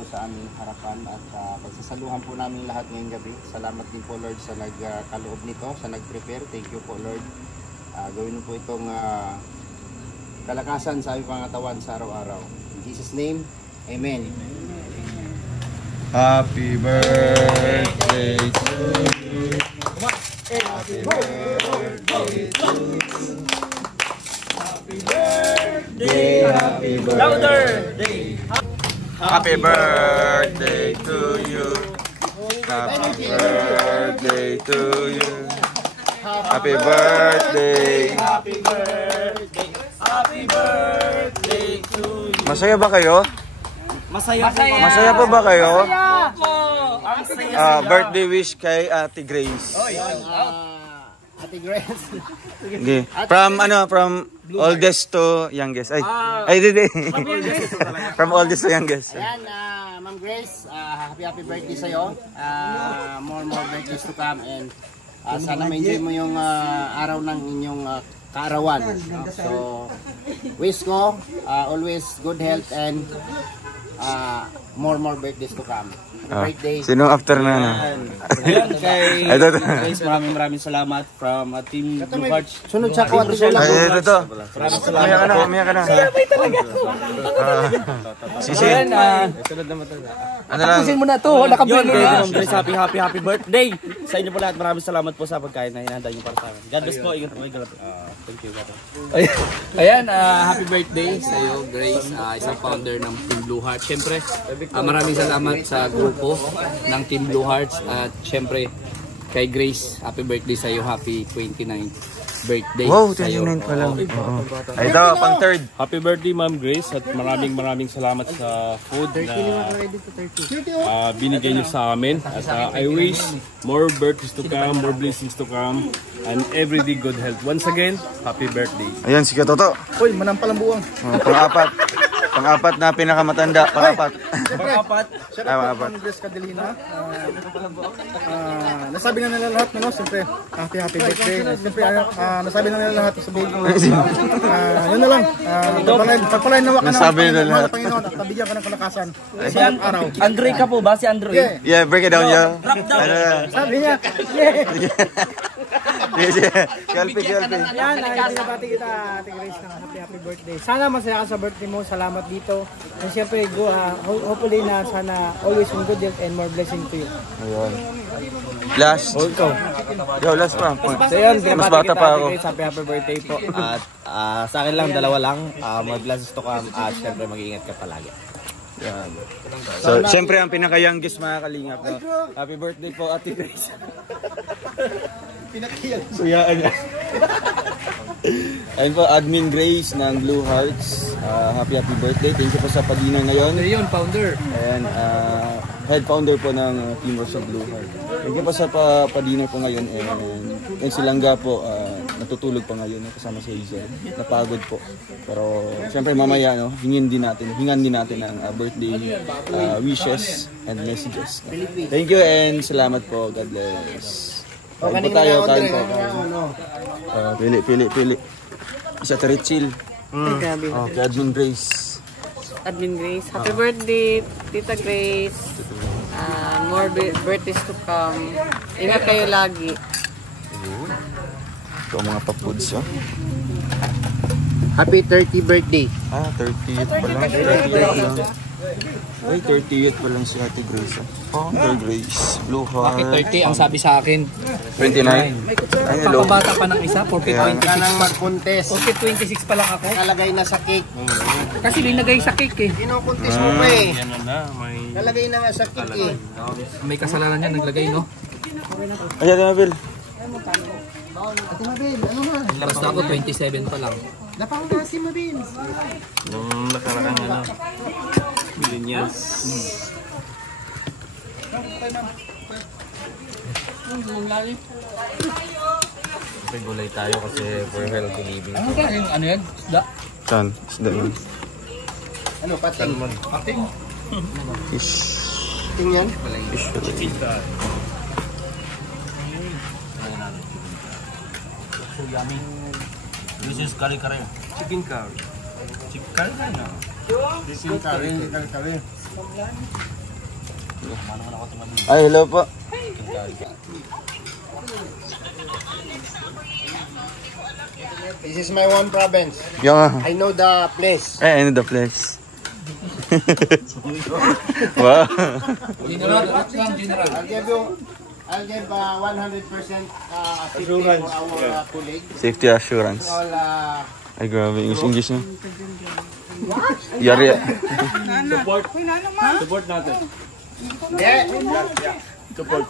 dito sa aming harapan at pagsasaluhan po namin lahat ngayong gabi. Salamat din po Lord sa nagkaloob nito, sa nag-prepare. Thank you po Lord. Gawin mo po itong kalakasan sa aming pangatawan sa araw-araw. In Jesus' name, Amen. Happy birthday to you. Happy birthday to you. Happy birthday, happy birthday. Happy birthday to you. Happy birthday to you. Happy birthday. Happy birthday. Happy birthday to you. Masaya ba kayo? Masaya. Masaya po ba kayo? Masaya. Birthday wish kay Ate Grace. Ate Grace. Okay. From oldest to youngest. Ay, hindi. From oldest to youngest. Ayan, Ma'am Grace, happy birthday sa'yo. More birthdays to come and sana ma-enjoy mo yung araw ng inyong kaarawan. So, wish ko always good health and more birthdays to come. Birthday. Sino after na? Ayan, kay Grace, maraming salamat from Team Blue Hearts. Sunod sa kawat ko lang. Ay, ito. Maraming salamat. Umiyak ka na. Sisi. Ayan, Ano lang? tapusin mo na to. Nakablog na. Grace, happy birthday. Sa inyo po lahat, maraming salamat po sa pagkain na hinahanda niyo para sa amin. God bless po. Ingat po. Thank you. Ayan, happy birthday sa iyo, Grace, isang founder ng Team Blue Hearts. Siyempre, maraming salamat sa grupo ng Team Blue Hearts at siyempre kay Grace, happy birthday sa iyo, happy 29th birthday. Wow, sa iyo. 29 pa lang. Ito, pang third. Happy birthday Ma'am Grace at maraming salamat sa food na binigay niyo sa amin. At I wish more birthdays to come, more blessings to come, and everyday good health. Once again, happy birthday. Ayan, si Katoto. Uy, manampalang buwang. Pang-apat. Pang-apat na pinakamatanda. Pang-apat. Pang-apat. Shout out to Grace Cadelina. Nasabi na nila lahat, no? Siyempre, happy birthday. Siyempre, nasabi na nila lahat. Sabihin ko, yun na lang. Pagpalain nawa ka na. Nasabi na lahat. Panginoon at nabigyan ka ng kalakasan. Sa araw. Andre ka po ba? Si Andre? Yeah, break it down, yo. Sabi niya, Kalpi. Yan, binabati kita, Ate Grace, ng happy birthday. Sana masaya ka sa birthday mo. Salamat dito. And syempre, hopefully na sana always in good health and more blessing to you. Ayun. Last. Yo, last pa. So yun, Mas bata pa ako. happy birthday po. At sa akin lang, dalawa lang. More blessings to come. At syempre, mag-iingat ka palagi. Yan. So, siyempre ang pinaka-youngest mga kalingap. No? Happy birthday po, Ate Grace. Suyaan niya. Ayun po, Admin Grace ng Blue Hearts. Happy birthday. Thank you po sa pa-dinner ngayon. Yun, founder. And head founder po ng Teamworks of Blue Heart. Thank you po sa pa-dinner po ngayon. And si Langga po, natutulog pa ngayon kasama si Hazel. Napagod po. Pero siyempre mamaya, no, hingan din natin ng birthday wishes and messages. Thank you and salamat po. God bless. Kain po tayo, kain po. Pili. Isa Richil. Kay Admin Grace. Admin Grace. Happy birthday, Tita Grace. More birthdays to come. Ingat kayo lagi. Ito ang mga pa-foods, oh. Happy 30th birthday. 30th pa lang. 30th lang. Ay, 30th pa lang si Ate Grace. Ate Grace, Blue Heart. Bakit 30 ang sabi sa akin? 29. Ay, hello. Papabata pa ng isa, 40, Ka 26. nang mag-contest. 26 pa lang ako. Nakalagay na sa cake. Kasi linagay sa cake eh. Kino-contest mo pa eh. Yan na, may Nakalagay na nga sa cake eh. May kasalanan yan, naglagay no? Ayan na, Bill. Ate Mabel, ano nga? Basta ako 27 pa lang. Napakanga si Mabel. nung nakaraan millennials. Gulay tayo kasi for healthy living. Ano yan? Isda? Saan? Isda yun. Ano, pating? Pating? Fish. Pating yan? Fish. So yummy. This is kare-kare. Chicken curry. Chicken curry na. This is curry. Ay, hello po. This is my one province. Yung, I know the place. I know the place. Wow. General, General. I'll give 100% safety for our colleague. Safety assurance. All Ay, grabe. English niya. Yari. Support natin. Support.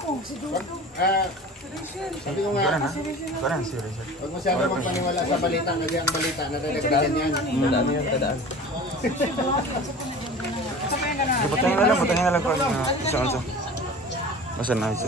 Sabi ko nga, huwag masyado magpaniwala sa balita kasi ang balita nadadagdagan yan. Putangin na lang po. Isa. Basta na isa.